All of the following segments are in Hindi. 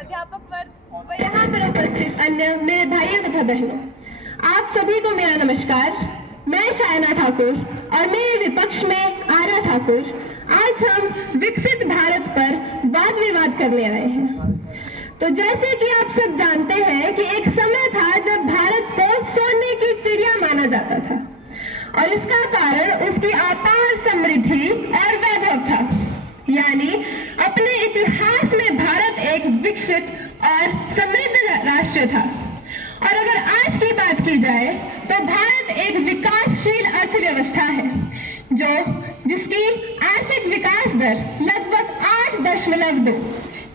अध्यापक वर्ग व यहाँ पर उपस्थित अन्य मेरे भाइयों तथा बहनों, आप सभी को मेरा नमस्कार। मैं शायना ठाकुर और मेरे विपक्ष में आरा ठाकुर आज हम विकसित भारत पर वाद विवाद करने आए हैं। तो जैसे कि आप सब जानते हैं कि एक समय था जब भारत को सोने की चिड़िया माना जाता था और इसका कारण उसकी अपार समृद्धि और वैभव था। यानी अपने इतिहास में भारत एक विकसित और समृद्ध राष्ट्र था। और अगर आज की बात की जाए तो भारत एक विकासशील अर्थव्यवस्था है जिसकी आर्थिक विकास दर लगभग 8.2,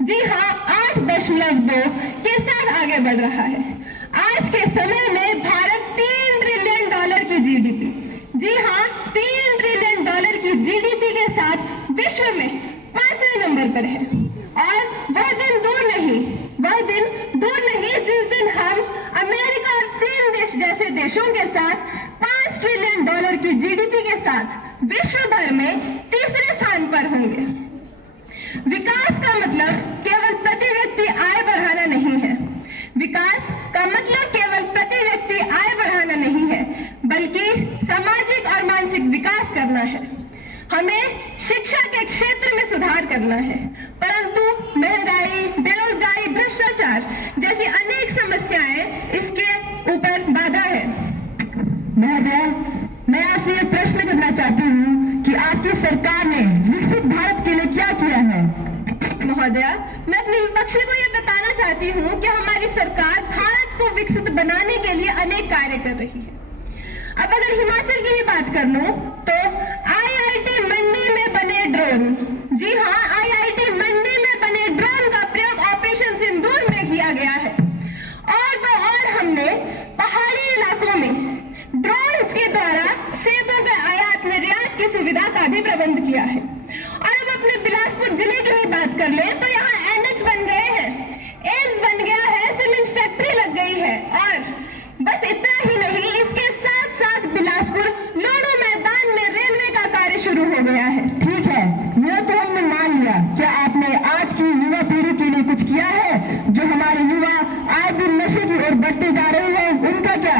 जी हाँ 8.2 के साथ आगे बढ़ रहा है। आज के समय में भारत $3 ट्रिलियन की जीडीपी, जी हाँ $3 ट्रिलियन की जीडीपी के साथ विश्व में 5वें नंबर पर है। और वह दिन दूर नहीं जिस दिन हम अमेरिका और चीन जैसे देशों के साथ $5 ट्रिलियन की जीडीपी के साथ विश्व भर में तीसरे स्थान पर होंगे। विकास का मतलब केवल प्रति व्यक्ति आय बढ़ाना नहीं है। विकास का मतलब केवल प्रति व्यक्ति आय बढ़ाना नहीं है, बल्कि सामाजिक और मानसिक विकास करना है। हमें शिक्षा के क्षेत्र में सुधार करना है, परंतु महंगाई, बेरोजगारी, भ्रष्टाचार जैसी अनेक समस्याएं इसके ऊपर बाधा है। महोदय, मैं आपसे ये प्रश्न करना चाहती हूँ कि आपकी सरकार ने विकसित भारत के लिए क्या किया है? महोदया, मैं अपने विपक्षी को ये बताना चाहती हूँ कि हमारी सरकार भारत को विकसित बनाने के लिए अनेक कार्य कर रही है। अब अगर हिमाचल की ही बात कर लूं तो आईआईटी मंडी में बने ड्रोन, जी हाँ आईआईटी मंडी में बने ड्रोन का प्रयोग ऑपरेशन सिंदूर में किया गया है। और तो और हमने पहाड़ी इलाकों में ड्रोन्स के द्वारा सेबों के आयात निर्यात की सुविधा का भी प्रबंध किया है। और अब अपने बिलासपुर जिले की ही बात कर ले तो यहाँ एनएच बन गए हैं, एम्स बन गया है, सीमेंट फैक्ट्री लग गई है। और बस इतना ही नहीं, इसके साथ साथ बिलासपुर लूणू मैदान में रेलवे का कार्य शुरू हो गया है। ठीक है, यह तो हमने मान लिया। क्या आपने आज की युवा पीढ़ी के लिए कुछ किया है? जो हमारे युवा आए दिन नशे की ओर बढ़ते जा रहे हैं, उनका क्या?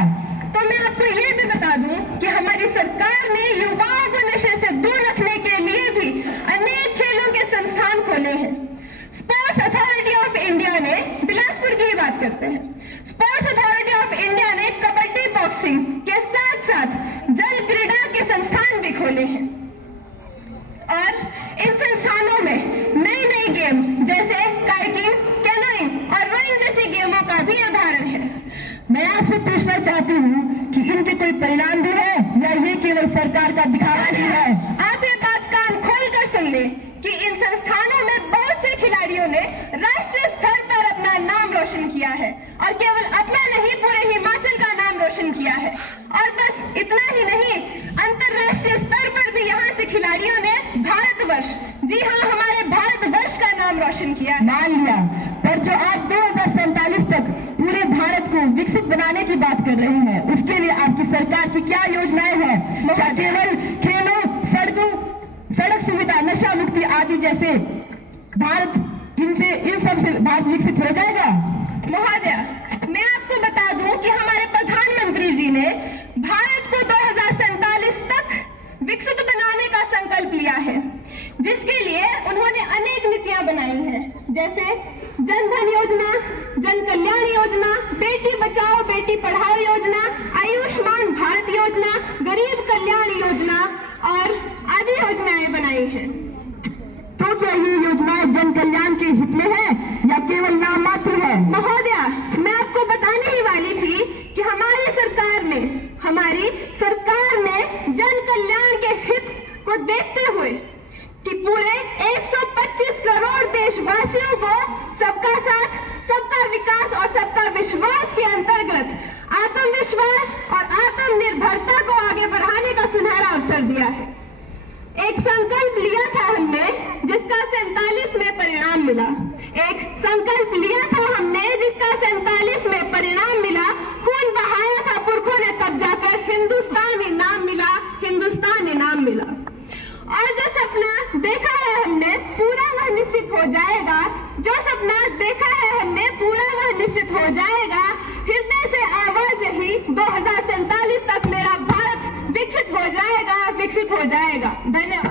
तो मैं आपको ये भी बता दूं कि हमारी सरकार ने युवाओं को नशे से दूर रखने के लिए भी अनेक खेलों के संस्थान खोले हैं। स्पोर्ट्स अथॉरिटी ऑफ इंडिया ने, बिलासपुर की ही बात करते हैं, स्पोर्ट्स अथॉरिटी ऑफ इंडिया ने कबड्डी, बॉक्सिंग के साथ साथ जल क्रीड़ा के संस्थान भी खोले हैं। और इन संस्थानों में नई नई गेम जैसे काइकिंग, कैनोइंग और रोइंग जैसी गेमों का भी उदाहरण है। मैं आपसे पूछना चाहती हूँ कि इनके कोई परिणाम भी है या ये केवल सरकार का दिखावा ही है? आप ये बात कान खोल कर सुन ले कि इन संस्थानों में बहुत से खिलाड़ियों ने राष्ट्रीय स्तर पर अपना नाम रोशन किया है और केवल अपना नहीं पूरे हिमाचल का नाम रोशन किया है। और बस इतना ही नहीं, अंतरराष्ट्रीय स्तर पर भी यहाँ से खिलाड़ियों ने भारतवर्ष, जी हाँ हमारे भारतवर्ष का नाम रोशन किया। मान लिया, पर जो आप 2047 तक पूरे भारत को विकसित बनाने की बात कर रहे हैं, उसके लिए आपकी सरकार की क्या योजनाएं हैं? क्या केवल खेलों, सड़क सुविधा, नशा मुक्ति आदि जैसे इन सब से भारत विकसित हो जाएगा? महोदया, मैं आपको बता दूं कि हमारे प्रधानमंत्री जी ने भारत को 2047 तक विकसित बनाने का संकल्प लिया है, जिसके लिए उन्होंने अनेक नीतियां बनाई हैं, जैसे जन धन योजना, जन कल्याण योजना, बेटी बचाओ बेटी पढ़ाओ योजना, आयुष्मान भारत योजना, गरीब कल्याण योजना और आदि योजनाएं बनाई हैं। तो क्या ये योजनाएं जन कल्याण के हित में है या केवल नाम मात्र है? महोदया, मैं आपको बताने ही वाली थी कि हमारी सरकार ने जन कल्याण के हित को देखते हुए कि पूरे 125 करोड़ देशवासियों को सबका साथ, सबका विकास और सबका विश्वास के अंतर्गत आत्मविश्वास और आत्मनिर्भरता को आगे बढ़ाने का सुनहरा अवसर दिया है। एक संकल्प लिया था हमने, जिसका 47 में परिणाम मिला। जाएगा। धन्यवाद।